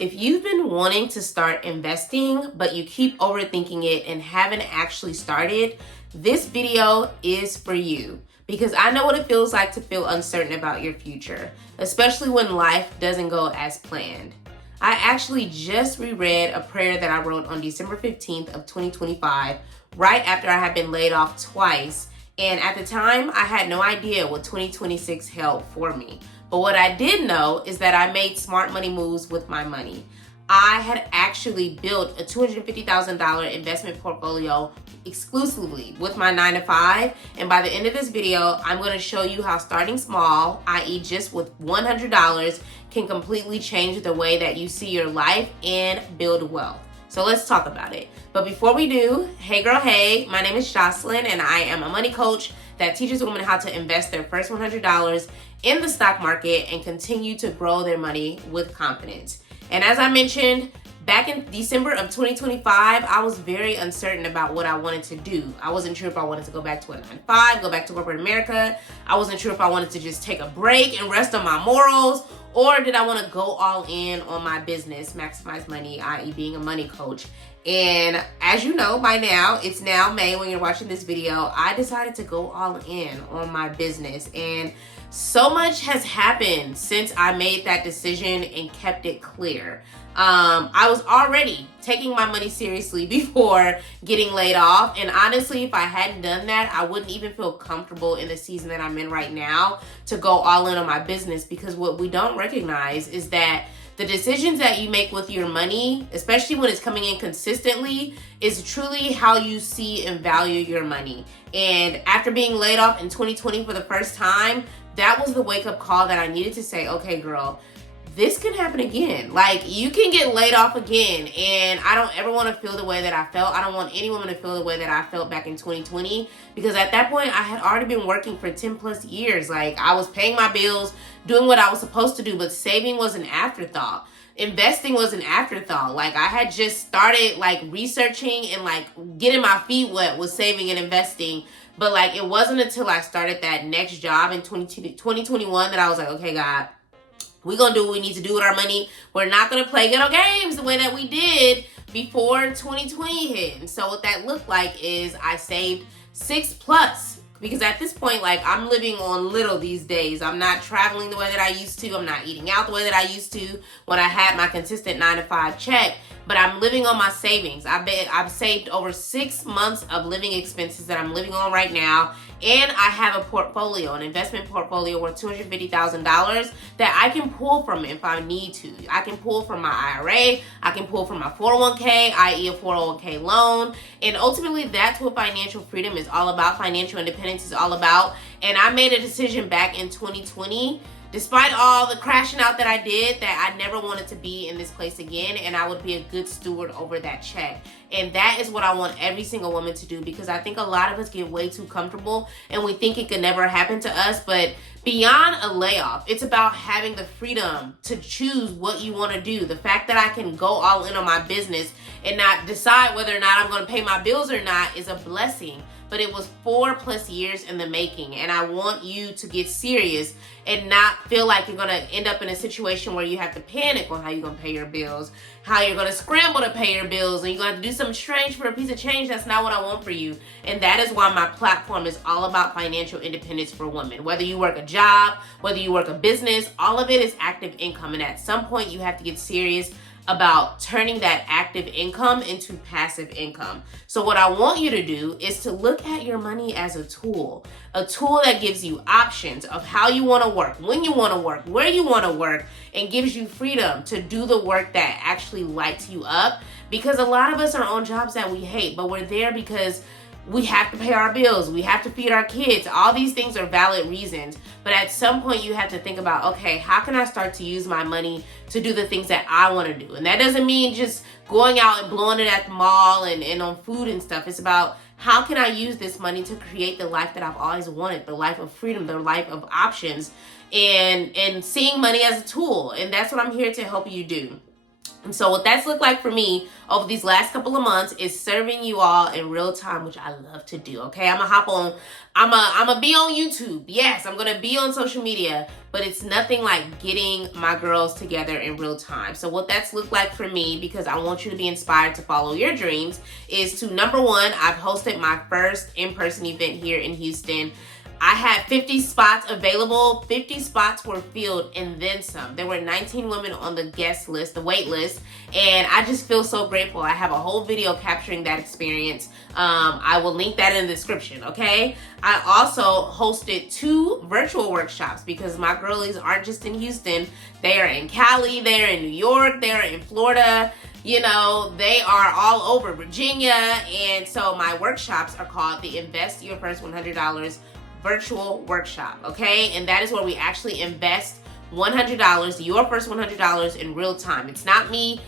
If you've been wanting to start investing, but you keep overthinking it and haven't actually started, this video is for you. Because I know what it feels like to feel uncertain about your future, especially when life doesn't go as planned. I actually just reread a prayer that I wrote on December 15th of 2025, right after I had been laid off twice. And at the time, I had no idea what 2026 held for me. But what I did know is that I made smart money moves with my money. I had actually built a $250,000 investment portfolio exclusively with my 9-to-5. And by the end of this video, I'm going to show you how starting small, i.e. just with $100, can completely change the way that you see your life and build wealth. So let's talk about it. But before we do, hey girl, hey, my name is Joshlyn and I am a money coach that teaches women how to invest their first $100 in the stock market and continue to grow their money with confidence. And as I mentioned, back in December of 2025, I was very uncertain about what I wanted to do. I wasn't sure if I wanted to go back to a 9-to-5, go back to corporate America. I wasn't sure if I wanted to just take a break and rest on my morals, or did I want to go all in on my business, maximize money, i.e. being a money coach. And as you know by now, it's now May when you're watching this video, I decided to go all in on my business. And so much has happened since I made that decision and kept it clear. I was already taking my money seriously before getting laid off. And honestly, if I hadn't done that, I wouldn't even feel comfortable in the season that I'm in right now to go all in on my business. Because what we don't recognize is that the decisions that you make with your money, especially when it's coming in consistently, is truly how you see and value your money. And after being laid off in 2020 for the first time, that was the wake-up call that I needed to say, okay, girl, this can happen again. Like, you can get laid off again. And I don't ever want to feel the way that I felt. I don't want any woman to feel the way that I felt back in 2020. Because at that point, I had already been working for 10 plus years. Like, I was paying my bills, doing what I was supposed to do. But saving was an afterthought. Investing was an afterthought. Like, I had just started, like, researching and, like, getting my feet wet with saving and investing. But, like, it wasn't until I started that next job in 2021 that I was like, okay, God, we're going to do what we need to do with our money. We're not going to play ghetto games the way that we did before 2020 hit. And so what that looked like is I saved 6+. Because at this point, like, I'm living on little these days. I'm not traveling the way that I used to. I'm not eating out the way that I used to when I had my consistent 9-to-5 check. But I'm living on my savings. I've saved over 6 months of living expenses that I'm living on right now. And I have a portfolio, an investment portfolio worth $250,000 that I can pull from if I need to. I can pull from my IRA. I can pull from my 401k, i.e. a 401k loan. And ultimately, that's what financial freedom is all about. Financial independence is all about. And I made a decision back in 2020, despite all the crashing out that I did, that I never wanted to be in this place again, and I would be a good steward over that check. And that is what I want every single woman to do, because I think a lot of us get way too comfortable and we think it could never happen to us. But beyond a layoff, it's about having the freedom to choose what you want to do. The fact that I can go all in on my business and not decide whether or not I'm going to pay my bills or not is a blessing. But it was 4+ years in the making. And I want you to get serious and not feel like you're going to end up in a situation where you have to panic on how you're going to pay your bills, how you're going to scramble to pay your bills, and you're going to do something strange for a piece of change. That's not what I want for you. And that is why my platform is all about financial independence for women. Whether you work a job, whether you work a business, all of it is active income. And at some point, you have to get serious about turning that active income into passive income. So what I want you to do is to look at your money as a tool that gives you options of how you want to work, when you want to work, where you want to work, and gives you freedom to do the work that actually lights you up. Because a lot of us are on jobs that we hate, but we're there because we have to pay our bills, we have to feed our kids. All these things are valid reasons. But at some point you have to think about, okay, how can I start to use my money to do the things that I want to do? And that doesn't mean just going out and blowing it at the mall and on food and stuff. It's about, how can I use this money to create the life that I've always wanted, the life of freedom, the life of options, and seeing money as a tool. And that's what I'm here to help you do. And so what that's looked like for me over these last couple of months is serving you all in real time, which I love to do. Okay, I'm gonna be on YouTube. Yes, I'm gonna be on social media, but it's nothing like getting my girls together in real time. So what that's looked like for me, because I want you to be inspired to follow your dreams, is to, number one, I've hosted my first in-person event here in Houston. I had 50 spots available. 50 spots were filled and then some. There were 19 women on the guest list, the wait list, and I just feel so grateful. I have a whole video capturing that experience. I will link that in the description, okay? I also hosted 2 virtual workshops because my girlies aren't just in Houston. They are in Cali, they are in New York, they are in Florida. You know, they are all over Virginia. And so my workshops are called the Invest Your First $100 virtual workshop, okay? And that is where we actually invest $100, your first $100 in real time. It's not me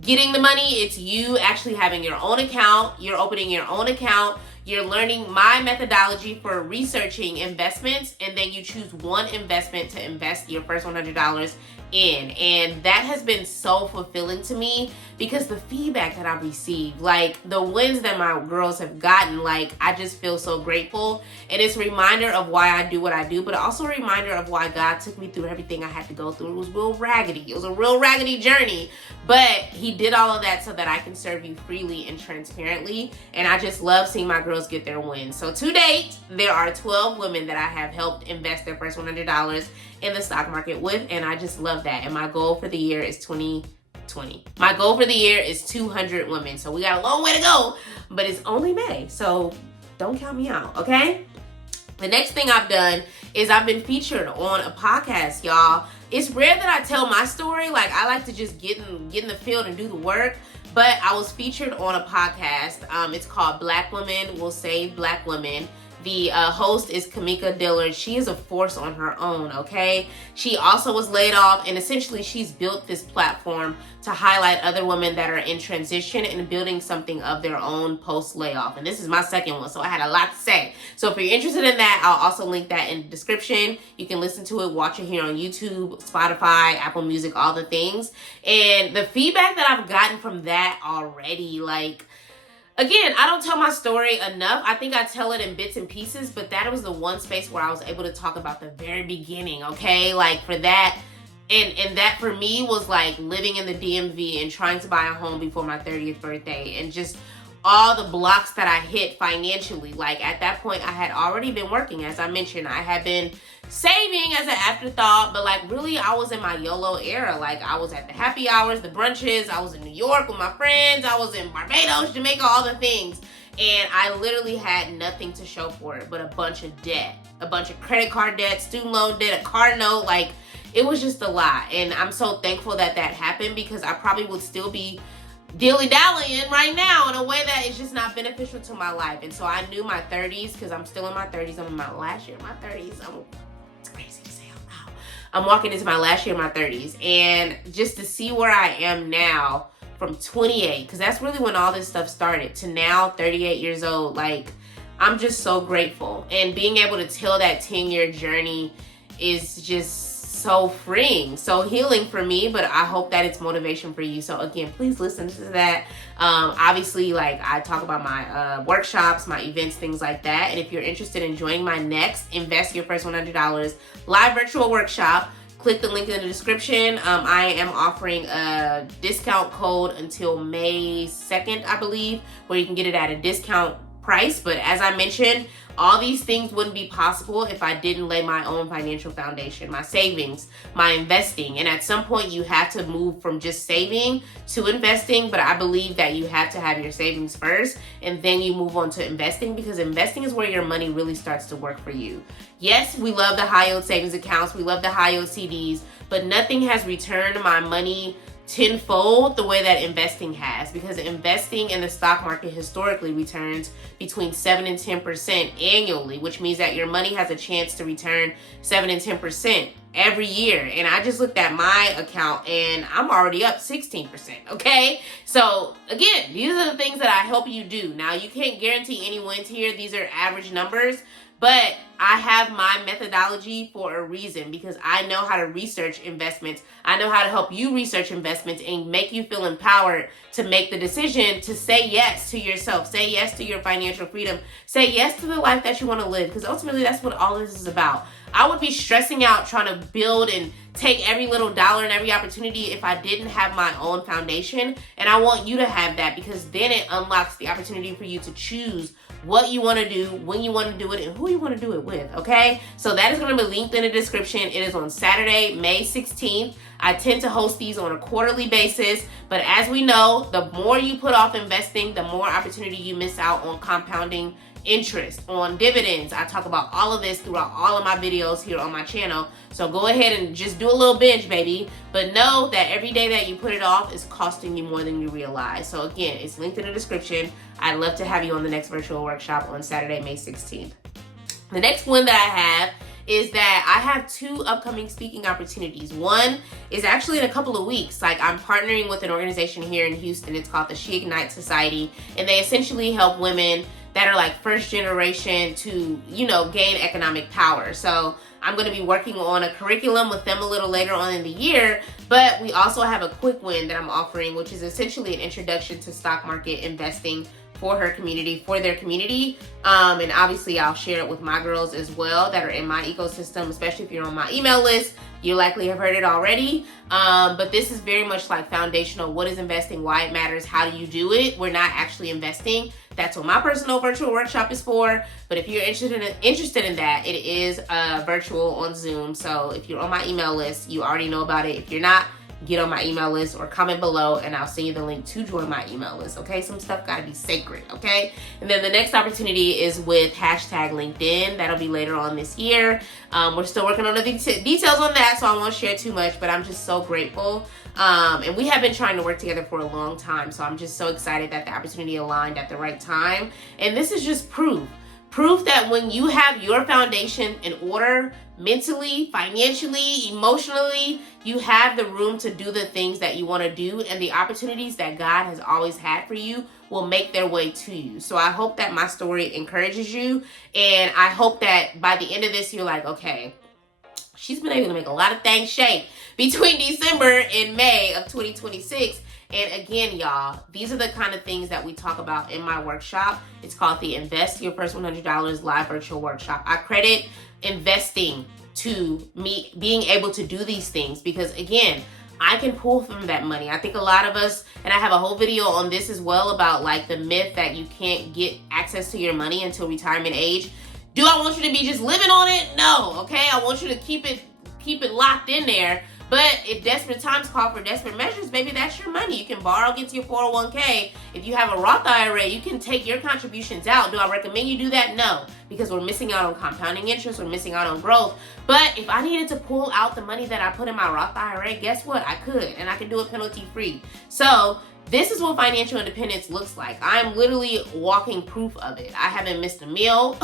getting the money, it's you actually having your own account, you're opening your own account, you're learning my methodology for researching investments, and then you choose one investment to invest your first $100 in. And that has been so fulfilling to me because the feedback that I've received, like the wins that my girls have gotten, like I just feel so grateful. And it's a reminder of why I do what I do, but also a reminder of why God took me through everything I had to go through. It was real raggedy. It was a real raggedy journey, but he did all of that so that I can serve you freely and transparently. And I just love seeing my girls get their wins. So to date, there are 12 women that I have helped invest their first $100 in the stock market with, and I just love that. And my goal for the year is 2020. My goal for the year is 200 women. So we got a long way to go, but it's only May, so don't count me out, okay? The next thing I've done is I've been featured on a podcast, y'all. It's rare that I tell my story. Like, I like to just get in the field and do the work, but I was featured on a podcast. It's called Black Women Will Save Black Women. The host is Kamika Dillard. She is a force on her own, okay? She also was laid off, and essentially she's built this platform to highlight other women that are in transition and building something of their own post-layoff. And this is my second one, so I had a lot to say. So if you're interested in that, I'll also link that in the description. You can listen to it, watch it here on YouTube, Spotify, Apple Music, all the things. And the feedback that I've gotten from that already, like, again, I don't tell my story enough. I think I tell it in bits and pieces, but that was the one space where I was able to talk about the very beginning, okay? Like, for that, and that for me was like living in the DMV and trying to buy a home before my 30th birthday, and just all the blocks that I hit financially. Like, at that point, I had already been working. As I mentioned, I had been saving as an afterthought, but like really I was in my YOLO era. Like, I was at the happy hours, the brunches, I was in New York with my friends, I was in Barbados, Jamaica, all the things. And I literally had nothing to show for it but a bunch of debt, a bunch of credit card debt, student loan debt, a car note. Like, it was just a lot. And I'm so thankful that that happened, because I probably would still be dilly-dallying right now in a way that is just not beneficial to my life. And so I knew my 30s, because I'm still in my 30s. I'm in my last year of my 30s. It's crazy to say out loud. I'm walking into my last year of my 30s. And just to see where I am now from 28, because that's really when all this stuff started, to now 38 years old, like, I'm just so grateful. And being able to tell that 10-year journey is just so freeing, so healing for me, but I hope that it's motivation for you. So again, please listen to that. Obviously, like, I talk about my workshops, my events, things like that. And if you're interested in joining my next Invest Your First $100 live virtual workshop, click the link in the description. I am offering a discount code until May 2nd, I believe, where you can get it at a discount price. But as I mentioned, all these things wouldn't be possible if I didn't lay my own financial foundation, my savings, my investing. And at some point you have to move from just saving to investing, but I believe that you have to have your savings first and then you move on to investing, because investing is where your money really starts to work for you. Yes, we love the high yield savings accounts, we love the high yield CDs, but nothing has returned my money tenfold the way that investing has, because investing in the stock market historically returns between 7 and 10% annually, which means that your money has a chance to return 7 and 10% every year. And I just looked at my account and I'm already up 16%, okay? So again, these are the things that I help you do. Now, you can't guarantee any wins here. These are average numbers, but I have my methodology for a reason, because I know how to research investments. I know how to help you research investments and make you feel empowered to make the decision to say yes to yourself, say yes to your financial freedom, say yes to the life that you want to live, because ultimately that's what all this is about. I would be stressing out trying to build and take every little dollar and every opportunity if I didn't have my own foundation. And I want you to have that, because then it unlocks the opportunity for you to choose what you want to do, when you want to do it, and who you want to do it with, okay? So that is going to be linked in the description. It is on Saturday, May 16th. I tend to host these on a quarterly basis, but as we know, the more you put off investing, the more opportunity you miss out on compounding interest, on dividends. I talk about all of this throughout all of my videos here on my channel. So go ahead and just do a little binge, baby. But know that every day that you put it off is costing you more than you realize. So again, it's linked in the description. I'd love to have you on the next virtual workshop on Saturday, May 16th. The next one that I have is that I have 2 upcoming speaking opportunities. One is actually in a couple of weeks. Like, I'm partnering with an organization here in Houston. It's called the She Ignite Society, and they essentially help women that are like first generation to, gain economic power. So I'm going to be working on a curriculum with them a little later on in the year, but we also have a quick win that I'm offering, which is essentially an introduction to stock market investing for their community. And obviously I'll share it with my girls as well that are in my ecosystem, especially if you're on my email list. You likely have heard it already. But this is very much like foundational. What is investing? Why it matters? How do you do it? We're not actually investing. That's what my personal virtual workshop is for. But if you're interested in that, it is virtual on Zoom. So if you're on my email list, you already know about it. If you're not, get on my email list or comment below and I'll send you the link to join my email list, okay? Some stuff gotta be sacred, okay? And then the next opportunity is with #LinkedIn. That'll be later on this year. We're still working on the details on that, so I won't share too much, but I'm just so grateful. And we have been trying to work together for a long time, so I'm just so excited that the opportunity aligned at the right time. And this is just proof that when you have your foundation in order, mentally, financially, emotionally, you have the room to do the things that you want to do, and the opportunities that God has always had for you will make their way to you. So I hope that my story encourages you, and I hope that by the end of this, you're like, okay, she's been able to make a lot of things shake between December and May of 2026. And again, y'all, these are the kind of things that we talk about in my workshop. It's called the Invest Your First $100 Live Virtual Workshop. I credit investing to me being able to do these things because, again, I can pull from that money. I think a lot of us, and I have a whole video on this as well about like the myth that you can't get access to your money until retirement age. Do I want you to be just living on it? No, okay? I want you to keep it locked in there. But if desperate times call for desperate measures, baby, that's your money. You can borrow against your 401k. If you have a Roth IRA, you can take your contributions out. Do I recommend you do that? No, because we're missing out on compounding interest. We're missing out on growth. But if I needed to pull out the money that I put in my Roth IRA, guess what? I could, and I can do it penalty-free. So this is what financial independence looks like. I'm literally walking proof of it. I haven't missed a meal.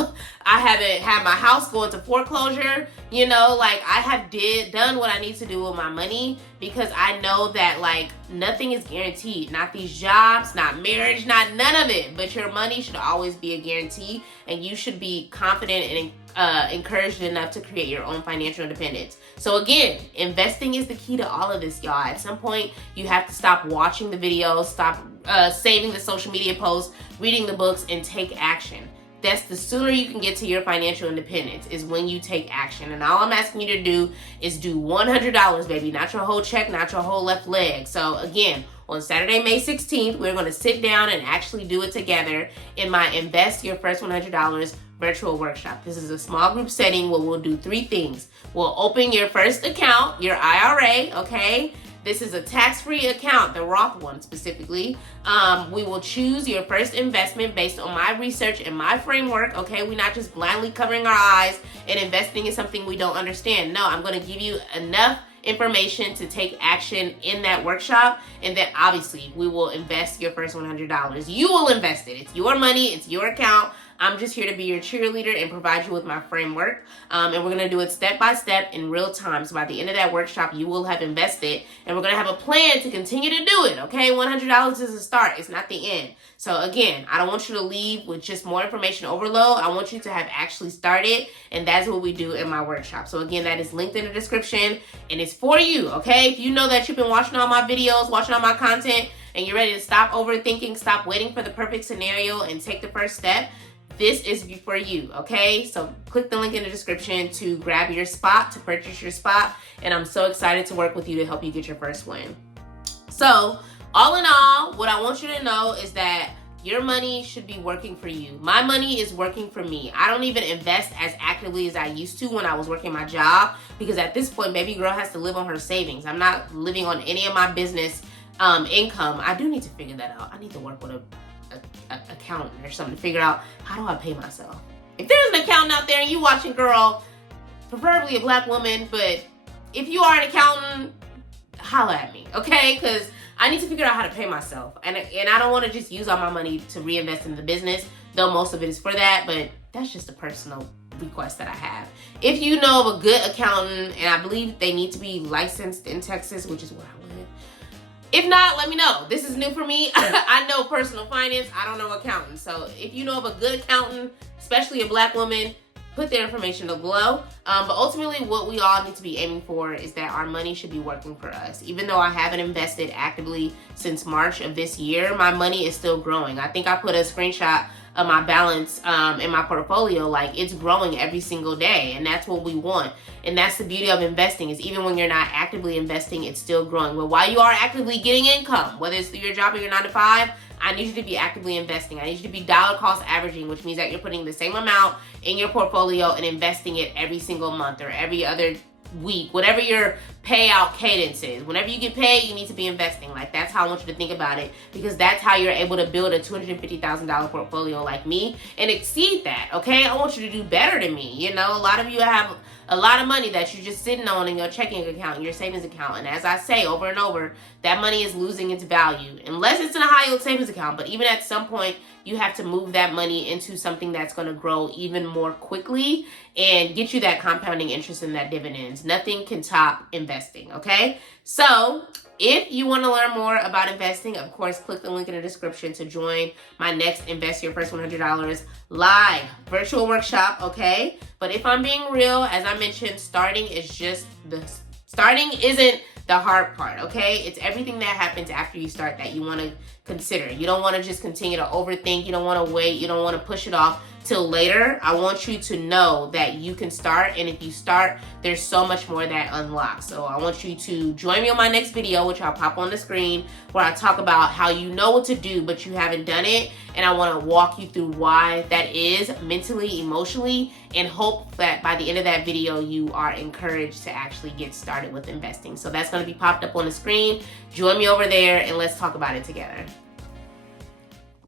I haven't had my house go into foreclosure. You know, like I have done what I need to do with my money because I know that like nothing is guaranteed. Not these jobs, not marriage, not none of it. But your money should always be a guarantee, and you should be confident and encouraged enough to create your own financial independence. So again, investing is the key to all of this, y'all. At some point, you have to stop watching the videos, stop saving the social media posts, reading the books, and take action. That's the sooner you can get to your financial independence is when you take action. And all I'm asking you to do is do $100, baby. Not your whole check, not your whole left leg. So again, on Saturday, May 16th, we're going to sit down and actually do it together in my Invest Your First $100 virtual workshop. This is a small group setting where we'll do 3 things. We'll open your first account, your IRA, okay? This is a tax-free account, the Roth one specifically. We will choose your first investment based on my research and my framework, okay? We're not just blindly covering our eyes and investing in something we don't understand. No, I'm going to give you enough information to take action in that workshop, and then obviously we will invest your first $100. You will invest it. It's your money. It's your account. I'm just here to be your cheerleader and provide you with my framework. And we're going to do it step by step in real time. So by the end of that workshop, you will have invested, and we're going to have a plan to continue to do it. Okay, $100 is a start. It's not the end. So again, I don't want you to leave with just more information overload. I want you to have actually started, and that's what we do in my workshop. So again, that is linked in the description, and it's for you, okay? If you know that you've been watching all my videos, watching all my content, and you're ready to stop overthinking, stop waiting for the perfect scenario, and take the first step, this is for you, okay? So click the link in the description to grab your spot, to purchase your spot, and I'm so excited to work with you to help you get your first win. So all in all, what I want you to know is that your money should be working for you. My money is working for me. I don't even invest as actively as I used to when I was working my job, because at this point, baby girl has to live on her savings. I'm not living on any of my business income. I do need to figure that out. I need to work with an accountant or something to figure out, how do I pay myself? If there's an accountant out there and you watching, girl, preferably a black woman, but if you are an accountant, holla at me, okay? Because I need to figure out how to pay myself. And I don't want to just use all my money to reinvest in the business, though most of it is for that, but that's just a personal request that I have. If you know of a good accountant, and I believe they need to be licensed in Texas, which is where I live. If not, let me know. This is new for me. I know personal finance. I don't know accountants. So if you know of a good accountant, especially a black woman, put their information below. But ultimately, what we all need to be aiming for is that our money should be working for us. Even though I haven't invested actively since March of this year, my money is still growing. I think I put a screenshot of my balance in my portfolio. Like, it's growing every single day, and that's what we want. And that's the beauty of investing, is even when you're not actively investing, it's still growing. But while you are actively getting income, whether it's through your job or your 9 to 5, I need you to be actively investing. I need you to be dollar cost averaging, which means that you're putting the same amount in your portfolio and investing it every single month or every other week, whatever your payout cadence is. Whenever you get paid, you need to be investing. Like, that's how I want you to think about it, because that's how you're able to build a $250,000 portfolio like me and exceed that, okay? I want you to do better than me. You know, a lot of you have a lot of money that you're just sitting on in your checking account, your savings account, and as I say over and over, that money is losing its value unless it's in a high yield savings account. But even at some point, you have to move that money into something that's going to grow even more quickly and get you that compounding interest and that dividends. Nothing can top investing, okay? So if you want to learn more about investing, of course, click the link in the description to join my next Invest Your First $100 live virtual workshop, okay? But if I'm being real, as I mentioned, starting isn't the hard part, okay? It's everything that happens after you start that you want to consider. You don't want to just continue to overthink. You don't want to wait. You don't want to push it off till later. I want you to know that you can start, and if you start, there's so much more that unlocks. So I want you to join me on my next video, which I'll pop on the screen, where I talk about how you know what to do, but you haven't done it. And I want to walk you through why that is mentally, emotionally, and hope that by the end of that video, you are encouraged to actually get started with investing. So that's going to be popped up on the screen. Join me over there, and let's talk about it together.